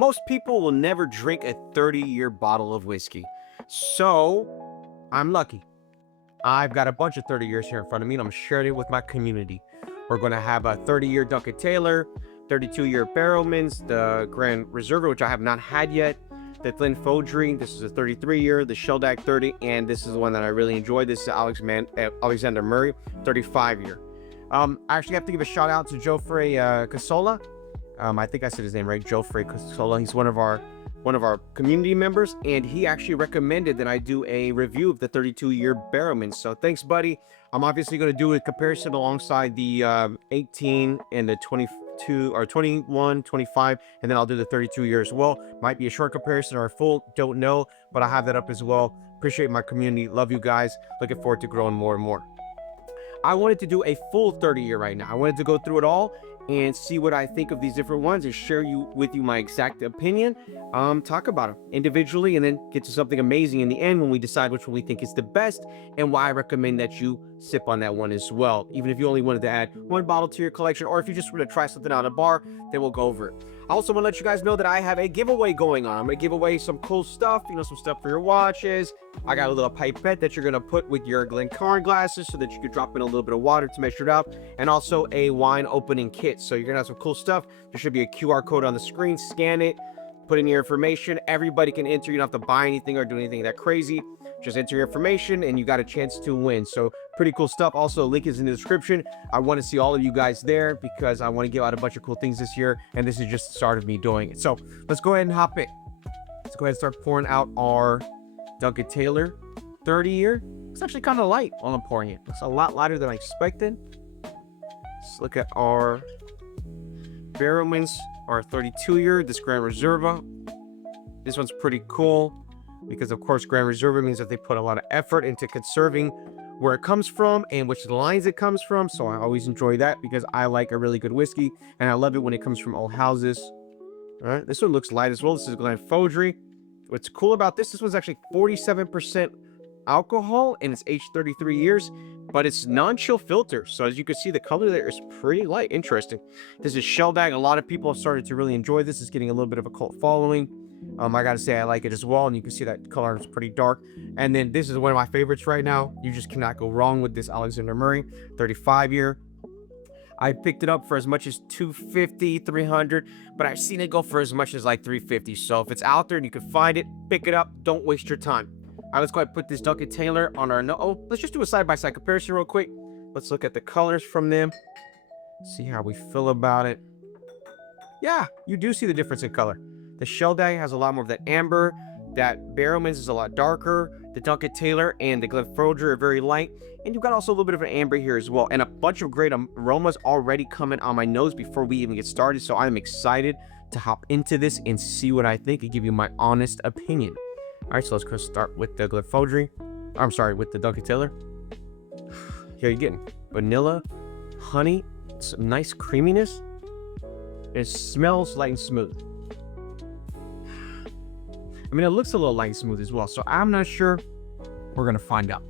Most people will never drink a 30-year bottle of whiskey. So, I'm lucky. I've got a bunch of 30 years here in front of me, and I'm sharing it with my community. We're going to have a 30-year Duncan Taylor, 32-year Barrowmans, the Grand Reserve, which I have not had yet, the Glencairn, this is a 33-year, the Showdown 30, and this is the one that I really enjoy. This is Alexander Murray, 35-year. I actually have to give a shout out to Geoffrey Casola. I think I said his name right, Geoffrey Casola. He's one of our community members, and he actually recommended that I do a review of the 32-year Barrowmans. So thanks, buddy. I'm obviously going to do a comparison alongside the 18 and the 22 or 21, 25, and then I'll do the 32-year as well. Might be a short comparison or a full, don't know, but I have that up as well. Appreciate my community. Love you guys. Looking forward to growing more and more. I wanted to do a full 30-year right now. I wanted to go through it all and see what I think of these different ones and share with you my exact opinion. Talk about them individually and then get to something amazing in the end when we decide which one we think is the best and why I recommend that you sip on that one as well. Even if you only wanted to add one bottle to your collection, or if you just want to try something out at a bar, then we'll go over it. I also want to let you guys know that I have a giveaway going on. I'm going to give away some cool stuff, some stuff for your watches. I got a little pipette that you're going to put with your Glencairn glasses so that you could drop in a little bit of water to measure it out, and also a wine opening kit. So you're going to have some cool stuff. There should be a QR code on the screen. Scan it, put in your information. Everybody can enter. You don't have to buy anything or do anything that crazy. Just enter your information and you got a chance to win. So pretty cool stuff. Also, link is in the description. I want to see all of you guys there because I want to give out a bunch of cool things this year, and this is just the start of me doing it. So let's go ahead and hop in. Let's go ahead and start pouring out our Duncan Taylor 30-year. It's actually kind of light while I'm pouring it. It's a lot lighter than I expected. Let's look at our Barrowmans, our 32-year, this Grand Reserve. This one's pretty cool because, of course, Grand Reserve means that they put a lot of effort into conserving where it comes from and which lines it comes from. So I always enjoy that because I like a really good whiskey, and I love it when it comes from old houses. All right, this one looks light as well. This is Glencairn. What's cool about this one's actually 47% alcohol, and it's aged 33 years, but it's non-chill filter. So as you can see, the color there is pretty light. Interesting. This is Showdown. A lot of people have started to really enjoy this. It's getting a little bit of a cult following. I gotta say I like it as well, and you can see that color is pretty dark. And then this is one of my favorites right now. You just cannot go wrong with this Alexander Murray 35-year. I picked it up for as much as $250, $300, but I've seen it go for as much as like $350. So if it's out there and you can find it, pick it up. Don't waste your time. All right, let's go ahead and put this Duncan Taylor on our let's just do a side-by-side comparison real quick. Let's look at the colors from them. See how we feel about it. Yeah, you do see the difference in color. The Showdown has a lot more of that amber. That Barrowmans is a lot darker. The Duncan Taylor and the Glencairn are very light. And you've got also a little bit of an amber here as well. And a bunch of great aromas already coming on my nose before we even get started. So I'm excited to hop into this and see what I think and give you my honest opinion. All right, so let's go start with the Glencairn. I'm sorry, with the Duncan Taylor. Here you're getting vanilla, honey, some nice creaminess. It smells light and smooth. I mean, it looks a little light and smooth as well, so I'm not sure. We're gonna find out.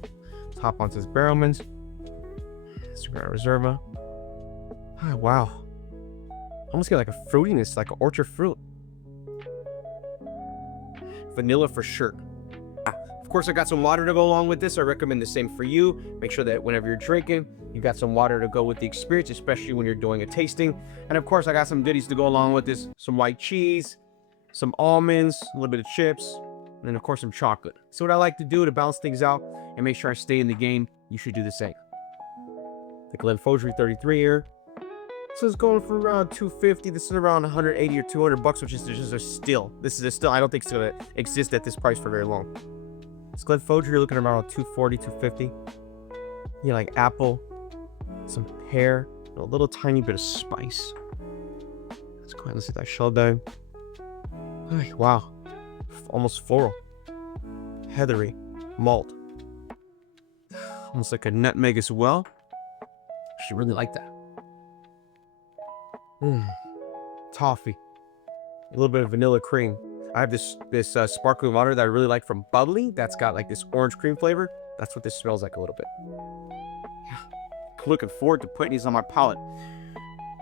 Let's hop onto this Barrowmans. It's Grand Reserve. Oh, wow. Almost get like a fruitiness, like an orchard fruit. Vanilla for sure. Of course, I got some water to go along with this. I recommend the same for you. Make sure that whenever you're drinking, you got some water to go with the experience, especially when you're doing a tasting. And of course, I got some goodies to go along with this. Some white cheese, some almonds, a little bit of chips, and then of course some chocolate. So what I like to do to balance things out and make sure I stay in the game, you should do the same. The Glencairn 33-year. So it's going for around $250. This is around $180 or $200, which is just a steal. This is a steal. I don't think it's gonna exist at this price for very long. This Glencairn, you're looking around $240, $250. You like apple, some pear, and a little tiny bit of spice. Let's go ahead and see that Showdown. Wow, almost floral, heathery, malt, almost like a nutmeg as well. She really like that. Toffee, a little bit of vanilla cream. I have this sparkling water that I really like from Bubbly. That's got like this orange cream flavor. That's what this smells like a little bit. Yeah, looking forward to putting these on my palate.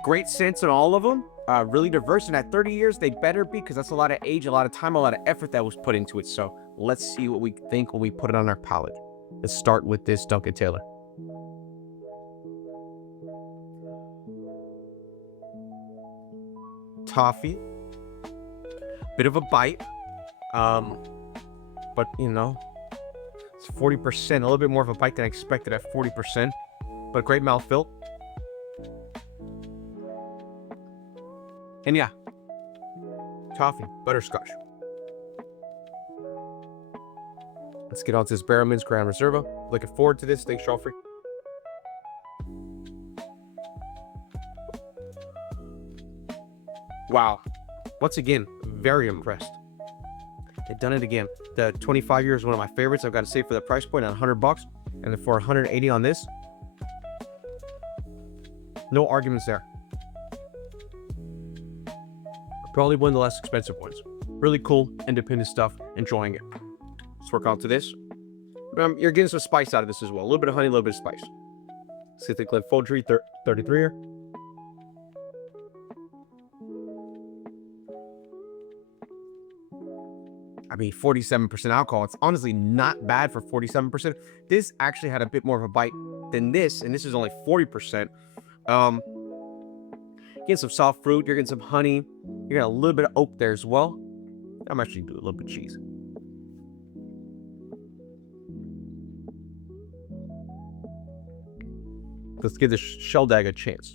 Great scents in all of them. Really diverse, and at 30 years, they better be, because that's a lot of age, a lot of time, a lot of effort that was put into it. So let's see what we think when we put it on our palate. Let's start with this Duncan Taylor. Toffee. Bit of a bite. But you know, it's 40%, a little bit more of a bite than I expected at 40%, but great mouthfeel. And yeah, toffee, butterscotch. Let's get on to this Barrowman's Grand Reserva. Looking forward to this. Thanks, Joffrey. Wow. Once again, very impressed. They've done it again. The 25 year is one of my favorites. I've got to say, for the price point at $100, and then for 180 on this, no arguments there. Probably one of the less expensive ones. Really cool, independent stuff. Enjoying it. Let's work on to this. You're getting some spice out of this as well. A little bit of honey, a little bit of spice. Let's get the Glencairn 33er. I mean, 47% alcohol. It's honestly not bad for 47%. This actually had a bit more of a bite than this, and this is only 40%. Getting some soft fruit. You're getting some honey. You're getting a little bit of oak there as well. I'm actually doing a little bit of cheese. Let's give this Showdown a chance.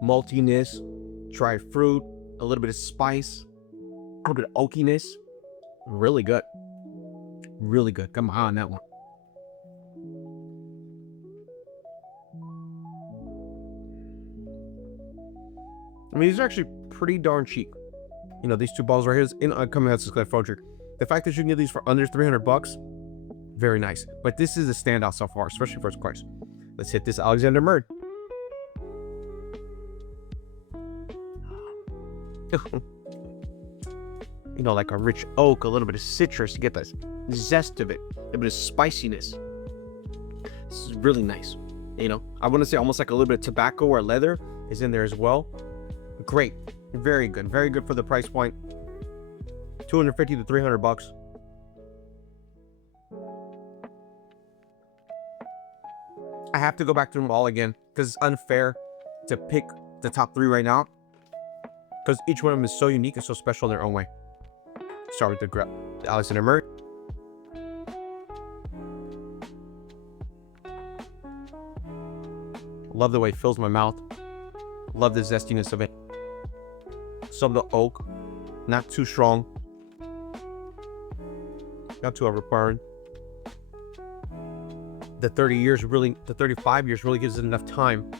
Maltiness, dried fruit, a little bit of spice, a little bit of oakiness. Really good. Really good. Come on, that one. I mean, these are actually pretty darn cheap. You know, these two bottles right here, coming out to Glencairn. The fact that you can get these for under $300, very nice. But this is a standout so far, especially for its price. Let's hit this Alexander Merd. You know, like a rich oak, a little bit of citrus to get the zest of it, a bit of spiciness. This is really nice. You know, I want to say almost like a little bit of tobacco or leather is in there as well. Great, very good for the price point. $250 to $300. I have to go back to them all again because it's unfair to pick the top three right now, because each one of them is so unique and so special in their own way. Start with the Alexander Merd. Love the way it fills my mouth. Love the zestiness of it. Some of the oak, not too strong, not too overpowering. The 35 years really gives it enough time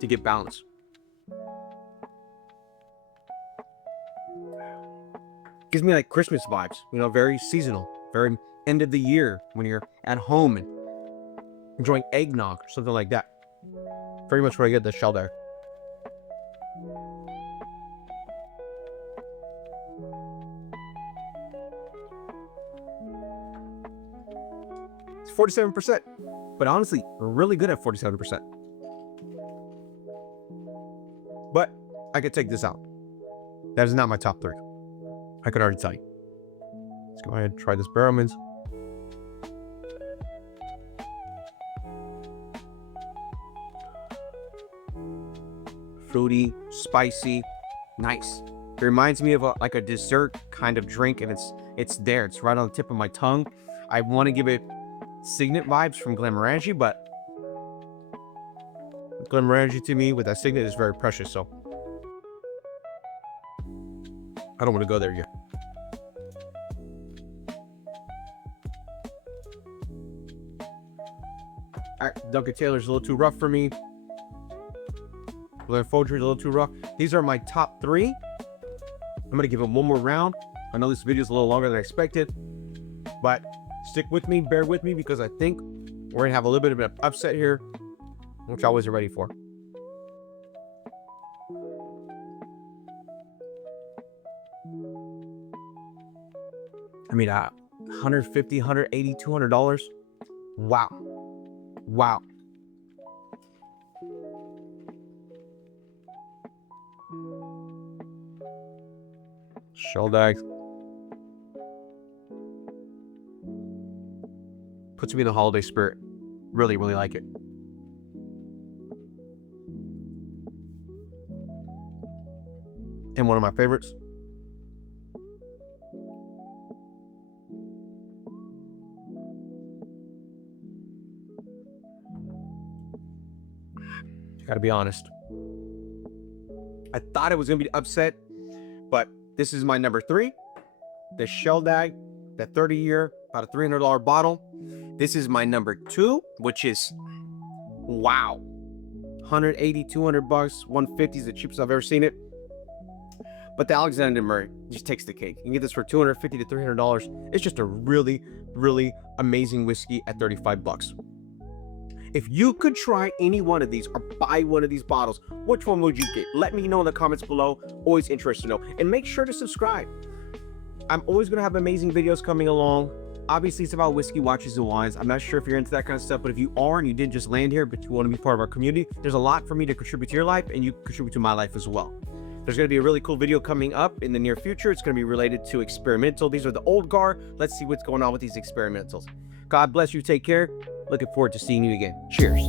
to get balance. Gives me like Christmas vibes, you know, very seasonal, very end of the year when you're at home and enjoying eggnog or something like that. Very much where I get the Showdown. It's 47%, but honestly, really good at 47%. But I could take this out. That is not my top three. I could already tell you. Let's go ahead and try this Barrowman's. Fruity, spicy, nice. It reminds me of like a dessert kind of drink, and it's there. It's right on the tip of my tongue. I want to give it Signet vibes from Glenmorangie, but Glenmorangie to me with that Signet is very precious, so I don't want to go there yet. All right, Duncan Taylor's a little too rough for me. Glencairn's a little too rough. These are my top three. I'm going to give them one more round. I know this video is a little longer than I expected, but stick with me, bear with me, because I think we're going to have a little bit of an upset here, which I wasn't ready for. I mean, 150, 180, $200. Wow. Wow. Showdown. Puts me in the holiday spirit. Really, really like it. And one of my favorites. Gotta be honest. I thought it was gonna be upset, but this is my number 3. The Showdown, the 30-year, about a $300 bottle. This is my number 2, which is, wow, 180, $200, 150 is the cheapest I've ever seen it. But the Alexander Murray just takes the cake. You can get this for $250 to $300. It's just a really, really amazing whiskey at 35 bucks. If you could try any one of these or buy one of these bottles, which one would you get? Let me know in the comments below. Always interested to know. And make sure to subscribe. I'm always going to have amazing videos coming along. Obviously, it's about whiskey, watches, and wines. I'm not sure if you're into that kind of stuff, but if you are and you didn't just land here, but you want to be part of our community, there's a lot for me to contribute to your life, and you contribute to my life as well. There's going to be a really cool video coming up in the near future. It's going to be related to experimental. These are the old guard. Let's see what's going on with these experimentals. God bless you. Take care. Looking forward to seeing you again. Cheers.